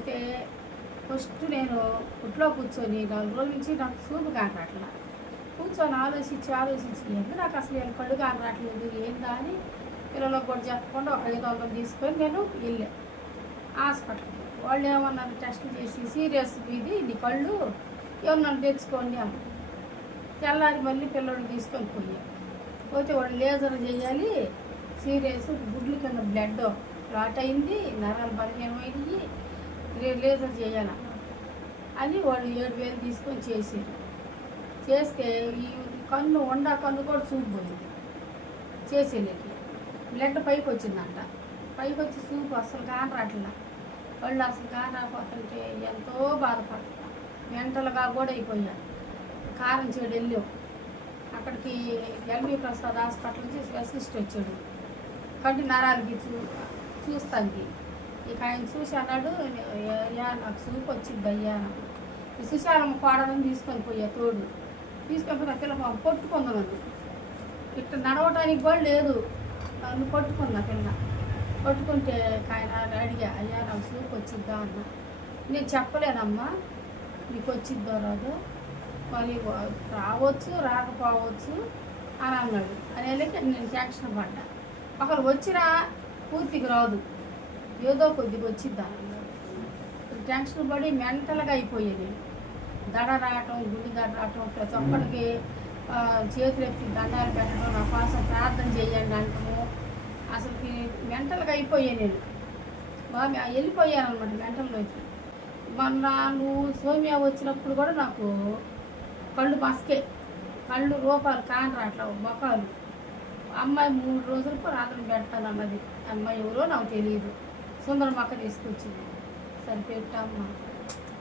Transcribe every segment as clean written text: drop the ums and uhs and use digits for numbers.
అయితే ఫస్ట్ నేను పుట్లో కూర్చొని 4 రోజుల నుంచి నాకు సూపు కానట్ల కూర్చొని ఆలోచించి ఎందుకు నాకు అసలు నేను కళ్ళు కానట్లేదు ఏందా అని పిల్లలకు కూడా చెప్పకుండా ఒక 500 తీసుకొని నేను వెళ్ళాను హాస్పిటల్కి. వాళ్ళు ఏమన్నారు, టెస్టులు చేసి సీరియస్ ఇది నీ కళ్ళు ఏమన్నా తెచ్చుకోండి అన్న. తెల్లారి మళ్ళీ పిల్లలు తీసుకొని పోతే వాళ్ళు లేజర్ చేయాలి, సీరియస్ గుడ్లు కింద బ్లడ్ క్లాట్ అయింది, నరాలు బలహీనమైనవి, లేజర్ చేయాలన్న అని వాళ్ళు 7,000 తీసుకొని చేస్తే ఈ కన్ను కన్ను కూడా చూపుపోయింది చేసేలేకి. బ్లడ్ పైకి వచ్చిందంట, పైకి వచ్చి చూపు అసలు కానరాట్లా, వాళ్ళు అసలు కానరాకపోతుంటే ఎంతో బాధపడుతున్నా, మెంటల్గా కూడా అయిపోయాను. కారం చెడు వెళ్ళాం అక్కడికి. ఎల్వి ప్రసాద్ హాస్పిటల్ నుంచి స్పెషలిస్ట్ వచ్చాడు కంటి నరాలకి చూస్తానికి. ఇక ఆయన చూసి అన్నాడు, అయ్యా నాకు చూపు వచ్చింది అయ్యా. ఈ సుశాలమ్మ కోడలను తీసుకొని పోయా తోడు తీసుకొని పోయి పిల్ల పట్టుకుందా నన్ను, ఇట్లా నడవటానికి కూడా లేదు, నన్ను పట్టుకుందా పిల్ల. పట్టుకుంటే ఆయన అడిగా, అయ్యా నాకు చూపు వచ్చిద్దా అన్న. నేను చెప్పలేనమ్మా నీకు వచ్చిద్దో రాదు, మరి రావచ్చు రాకపోవచ్చు అని అన్నాడు. అనేళ్ళకి నేను టెన్షన్ పడ్డా. ఒకరు వచ్చినా పూర్తికి రాదు, ఏదో కొద్దిగా వచ్చిద్దా అని అన్నాడు. టెన్షన్ పడి మెంటల్గా అయిపోయేది. దడ రావటం, గుండె దడ రావటం, ప్రతి ఒక్కరికి చేతులు ఎత్తి దండాలు పెట్టడం, నా కోసం ప్రార్థన చేయండి అంటాము. అసలుకి మెంటల్గా అయిపోయాను నేను, బాగా వెళ్ళిపోయాను అనమాట మెంటల్లోకి. మొన్న నువ్వు సోమ్యా వచ్చినప్పుడు కూడా నాకు కళ్ళు మస్కే, కళ్ళు రూపాయలు కానరాట్లా, మొక్కలు. అమ్మాయి 3 రోజులకు రాత్రి పెడతానన్నది. అమ్మాయి ఎవరో నాకు తెలియదు, సుందరం మొక్క తీసుకొచ్చింది. సరే పెట్టామ్మా.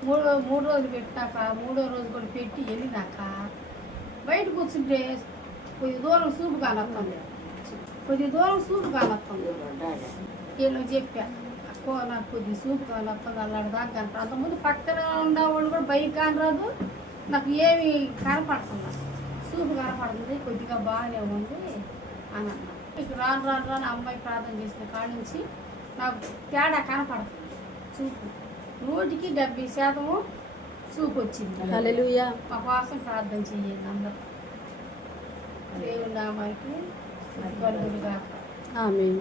3 రోజులు పెట్టాక 3వ రోజు కూడా పెట్టి వెళ్ళినాక బయట కూర్చుంటే కొద్ది దూరం సూపు కానొస్తుంది, వీళ్ళు చెప్పా నాకు కొద్ది సూపు కానొస్తుంది అన్నాడు దాకా కనపడ. అంతకుముందు పక్కన ఉన్నవాళ్ళు కూడా బైక్ కానరాదు, నాకు ఏమి కనపడుతున్నా, సూపు కనపడుతుంది, కొద్దిగా బాగానే ఉంది అని అన్నా. ఇక రాను అమ్మాయి ప్రార్థన చేసిన కాడ నుంచి నాకు తేడా కనపడుతుంది. చూపు 100% చూపు వచ్చింది. హల్లెలూయా. మా కోసం ప్రార్థన చేయండి అందరూ. దేవుని నామానికి కలుగునుగాక. ఆమేన్.